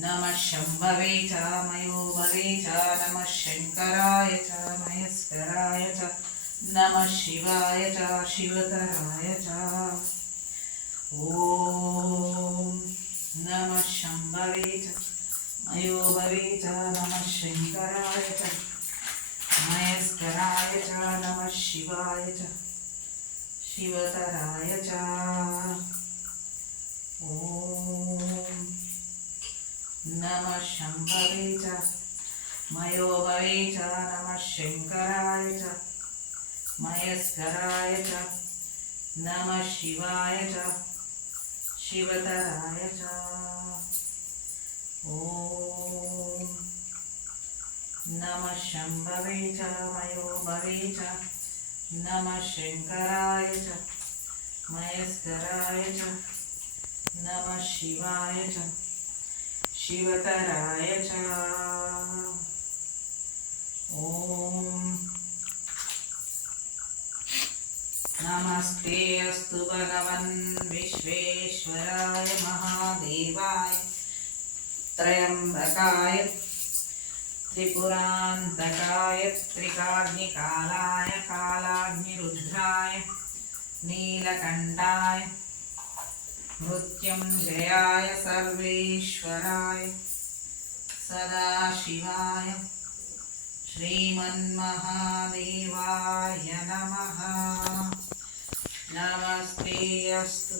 नमः शम्भवे च मयोभवे च नमः शङ्कराय च महेश्वराय च नमः शिवाय च शिवतराय च ॐ नमः शम्भवे च मयोभवे च नमः शङ्कराय च महेश्वराय च नमः शिवाय च शिवतराय च ॐ नमः शम्भवे च मयोभवे च नमः शङ्कराय च महेश्वराय च नमः शिवाय च शिवतराय च ॐ नमः शम्भवे च मयोभवे च नमः शङ्कराय च महेश्वराय च नमः शिवाय च शिवतराय च ॐ नमस्ते अस्तु भगवन् विश्वेश्वराय महादेवाय त्र्यम्बकाय त्रिपुरान्तकाय त्रिकाग्निकालाय कालाग्निरुद्राय नीलकण्ठाय मृत्युञ्जयाय सर्वेश्वराय सदाशिवाय श्रीमन्महादेवाय नमः। नमस्ते अस्तु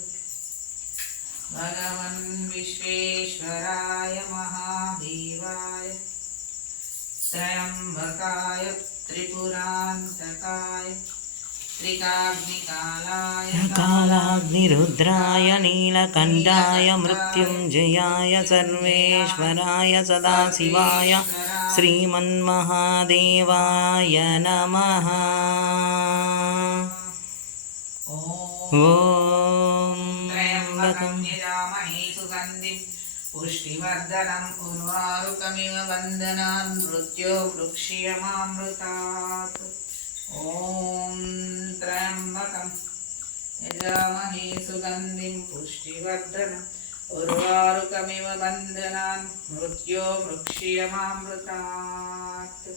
भगवन् विश्वेश्वराय महादेवाय त्र्यम्बकाय त्रिपुरान्तकाय त्रिकाग्निकालाय कालाग्निरुद्राय नीलकण्ठाय मृत्युञ्जयाय सर्वेश्वराय सदाशिवाय श्रीमन्महादेवाय नमः। ॐ त्र्यम्बकं यजामहे सुगन्धिं पुष्टिवर्धनम् उर्वारुकमिव बन्धनान् मृत्योर्मुक्षीयमामृतात्। ॐ त्र्यम्बकं यजामहे सुगन्धिं पुष्टिवर्धनम् उर्वारुकमिव बन्धनान् मृत्योर्मुक्षीयमामृतात्।